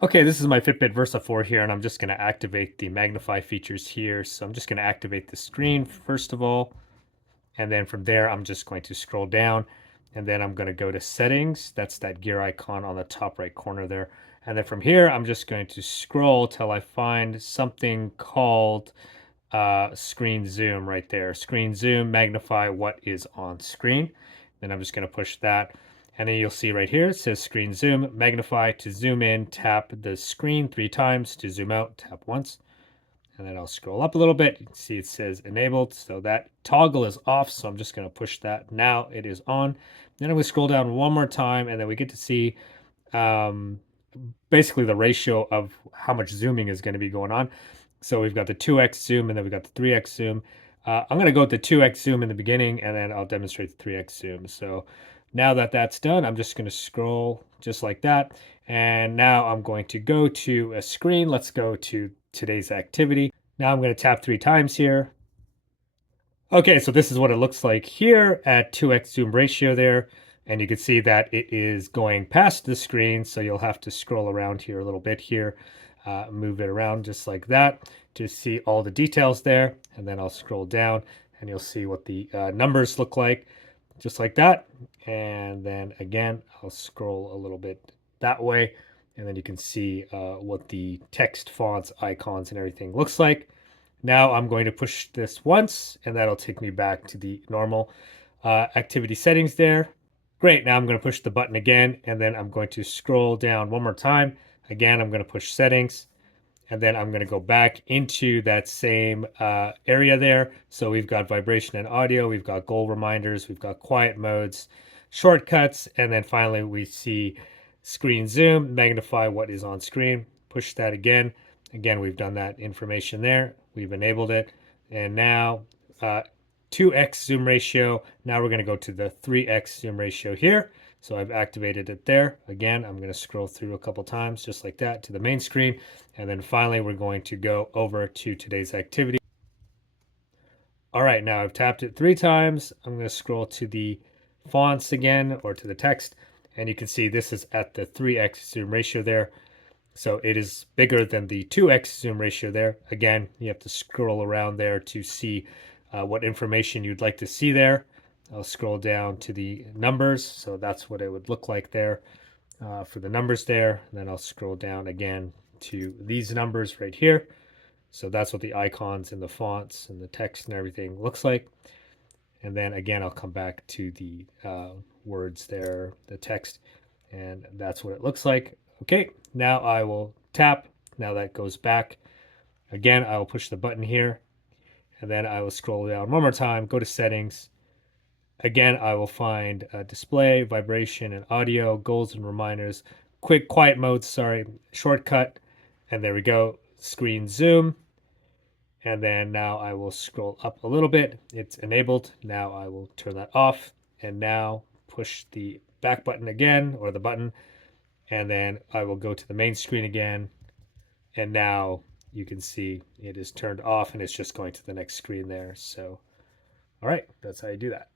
Okay, this is my Fitbit Versa 4 here, and I'm just going to activate the Magnify features here. So I'm just going to activate the screen first of all, and then from there, I'm just going to scroll down, and then I'm going to go to settings. That's that gear icon on the top right corner there. And then from here, I'm just going to scroll till I find something called screen zoom right there. Screen zoom, magnify what is on screen. Then I'm just going to push that. And then you'll see right here, it says screen zoom, magnify. To zoom in, tap the screen 3 times. To zoom out, tap once. And then I'll scroll up a little bit. You can see it says enabled. So that toggle is off. So I'm just going to push that. Now it is on. Then I'm going to scroll down one more time. And then we get to see um, basically the ratio of how much zooming is going to be going on. So we've got the 2x zoom and then we've got the 3x zoom. I'm going to go with the 2x zoom in the beginning and then I'll demonstrate the 3x zoom. So now that that's done, I'm just going to scroll just like that. And now I'm going to go to a screen. Let's go to today's activity. Now I'm going to tap 3 times here. Okay, so this is what it looks like here at 2x zoom ratio there. And you can see that it is going past the screen. So you'll have to scroll around here a little bit here, move it around just like that to see all the details there. And then I'll scroll down and you'll see what the numbers look like just like that. And then again, I'll scroll a little bit that way. And then you can see what the text fonts, icons, and everything looks like. Now I'm going to push this once and that'll take me back to the normal activity settings there. Great, now I'm going to push the button again and then I'm going to scroll down one more time. Again, I'm going to push settings and then I'm going to go back into that same area there. So we've got vibration and audio, we've got goal reminders, we've got quiet modes, shortcuts, and then finally we see screen zoom, magnify what is on screen. Push that again. Again, we've done that information there. We've enabled it. And now 2x zoom ratio. Now we're going to go to the 3x zoom ratio here. So I've activated it there. Again, I'm going to scroll through a couple times just like that to the main screen. And then finally, we're going to go over to today's activity. All right, now I've tapped it 3 times. I'm going to scroll to the fonts again or to the text. And you can see this is at the 3x zoom ratio there. So it is bigger than the 2x zoom ratio there. Again, you have to scroll around there to see what information you'd like to see there. I'll scroll down to the numbers. So that's what it would look like there for the numbers there. And then I'll scroll down again to these numbers right here. So that's what the icons and the fonts and the text and everything looks like. And then again, I'll come back to the words there, the text, and that's what it looks like. Okay, now I will tap. Now that goes back. Again, I will push the button here, and then I will scroll down one more time, go to settings. Again, I will find display, vibration, and audio, goals and reminders, quiet mode, sorry, shortcut, and there we go, screen zoom. And then now I will scroll up a little bit. It's enabled. Now I will turn that off and now push the back button again or the button. And then I will go to the main screen again. And now you can see it is turned off and it's just going to the next screen there. So, all right, that's how you do that.